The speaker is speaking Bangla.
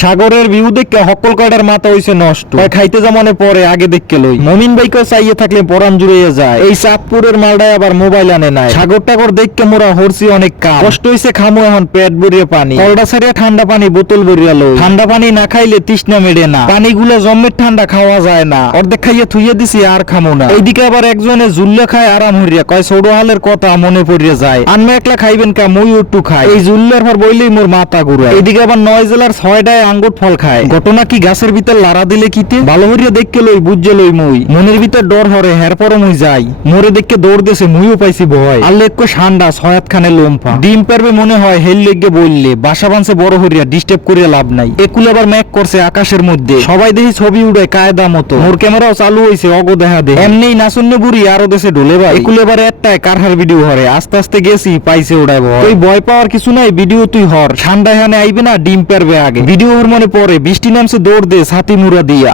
সাগরের ভিউ দেখে হকল কয়টার মাথা হইছে নষ্ট, খাইতে যেমন পরে আগে দেখকে লই। মমিন ভাইকেও চাইয়ে থাকলে পরান জুড়িয়ে যায়। এই চাঁদপুরের মালটাই আবার মোবাইল আনে নাই। সাগর টাগর দেখকে মোরা হরছি অনেক কাম, কষ্ট হইছে খামু এখন পেট ভরিয়ে পানি। কলটা ছাড়িয়া ঠান্ডা পানি বোতল ভরিয়া লই। ঠান্ডা পানি না খাইলে তৃষ্ণা মেডে না, পানিগুলো জম্মের ঠান্ডা খাওয়া যায় না। অর্ধেক খাইয়া থুইয়া দিছি আর খামু না। এইদিকে আবার একজনে জুল্লে খায় আরাম হইয়া, কয় ছোট হালের কথা মনে পড়িয়া যায়। আনমে একলা খাইবেন কা, মই একটু খাই। এই জুল্লের পর বইলেই মোর মাথা ঘুরায়। এইদিকে আবার 9 জেলার 6টায় আঙ্গুর ফল খায়। ঘটনা কি গাছের ভিতর লারা দিলে কিতে ভালো হইয়া দেখকে লই, বুঝে লই মই। মনের ভিতর ডর হরে, হের পর মই যাই। মোরে দেখকে দৌড় দেশে, মুইও পাইছি ভয়। আর লেখো ঠান্ডা 6 খানে লোমফা ডিম পারবে মনে হয়। হেল লেগে বললে বাসা বানছে বড় হইয়া, ডিস্টার্ব করিয়া লাভ নাই। একুল আবার ম্যাক করছে আকাশের মধ্যে, সবাই দেখি ছবি উড়ে কায়দা মতো। মোর ক্যামেরাও চালু হইছে অগো দেখা দে। এমনি নাচন্য বুড়ি আরো দেশে ঢোলে ভাই। একুল এবার একটাই কারহার ভিডিও হরে, আস্তে আস্তে গেছি পাইছে ওড়াই ভয়। তুই ভয় পাওয়ার কিছু নাই, ভিডিও তুই হর। ঠান্ডা হানে আইবে না, ডিম পারবে আগে। ভিডিও হর মনে পড়ে, বৃষ্টি নামছে দৌড় দে ছাতি মুড়া দিয়া।